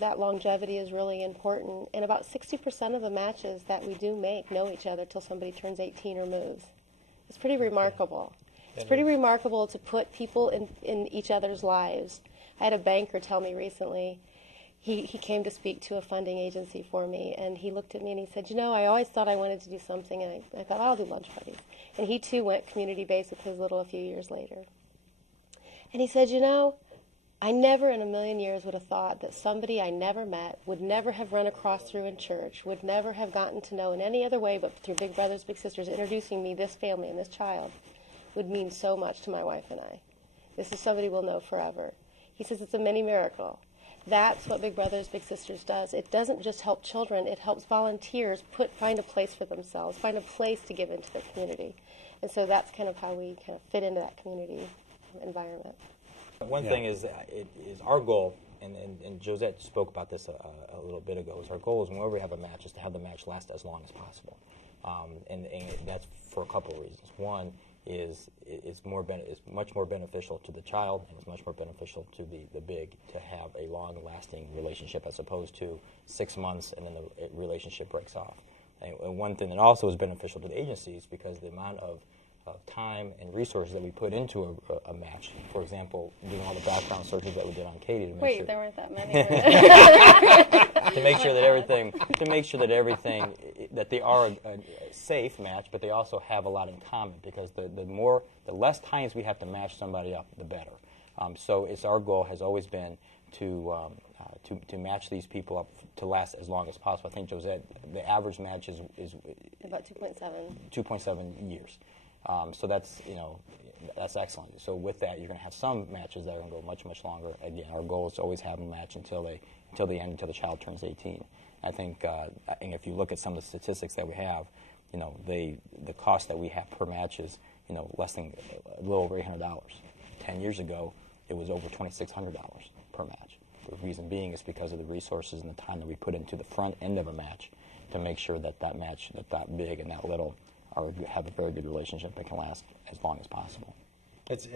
That longevity is really important, and about 60% of the matches that we do make know each other till somebody turns 18 or moves. It's pretty remarkable. It's pretty remarkable to put people in each other's lives. I had a banker tell me recently, he came to speak to a funding agency for me, and he looked at me and he said, you know, I always thought I wanted to do something, and I thought, I'll do lunch parties. And he too went community-based with his little a few years later. And he said, you know, I never in a million years would have thought that somebody I never met, would never have run across through in church, would never have gotten to know in any other way but through Big Brothers Big Sisters, introducing me this family and this child, would mean so much to my wife and I. This is somebody we'll know forever. He says it's a mini miracle. That's what Big Brothers Big Sisters does. It doesn't just help children, it helps volunteers find a place for themselves, find a place to give into their community. And so that's kind of how we kind of fit into that community environment. One thing is our goal, and Josette spoke about this a little bit ago, is our goal is whenever we have a match is to have the match last as long as possible. And that's for a couple of reasons. One is it's much more beneficial to the child, and it's much more beneficial to the big to have a long-lasting relationship as opposed to 6 months and then the relationship breaks off. And one thing that also is beneficial to the agencies because the amount of time and resources that we put into a match. For example, doing all the background searches that we did on Katie to make sure there weren't that many. to make sure that everything, that they are a safe match, but they also have a lot in common because the less times we have to match somebody up, the better. So it's our goal has always been to match these people up to last as long as possible. I think Josette, the average match is about 2.7. 2.7 years. So that's that's excellent. So with that, you're going to have some matches that are going to go much, much longer. Again, our goal is to always have them match until the end, until the child turns 18. I think, and if you look at some of the statistics that we have, the cost that we have per match is less than a little over $800. 10 years ago, it was over $2,600 per match. The reason being is because of the resources and the time that we put into the front end of a match to make sure that that match, that big and that little, have a very good relationship that can last as long as possible. It's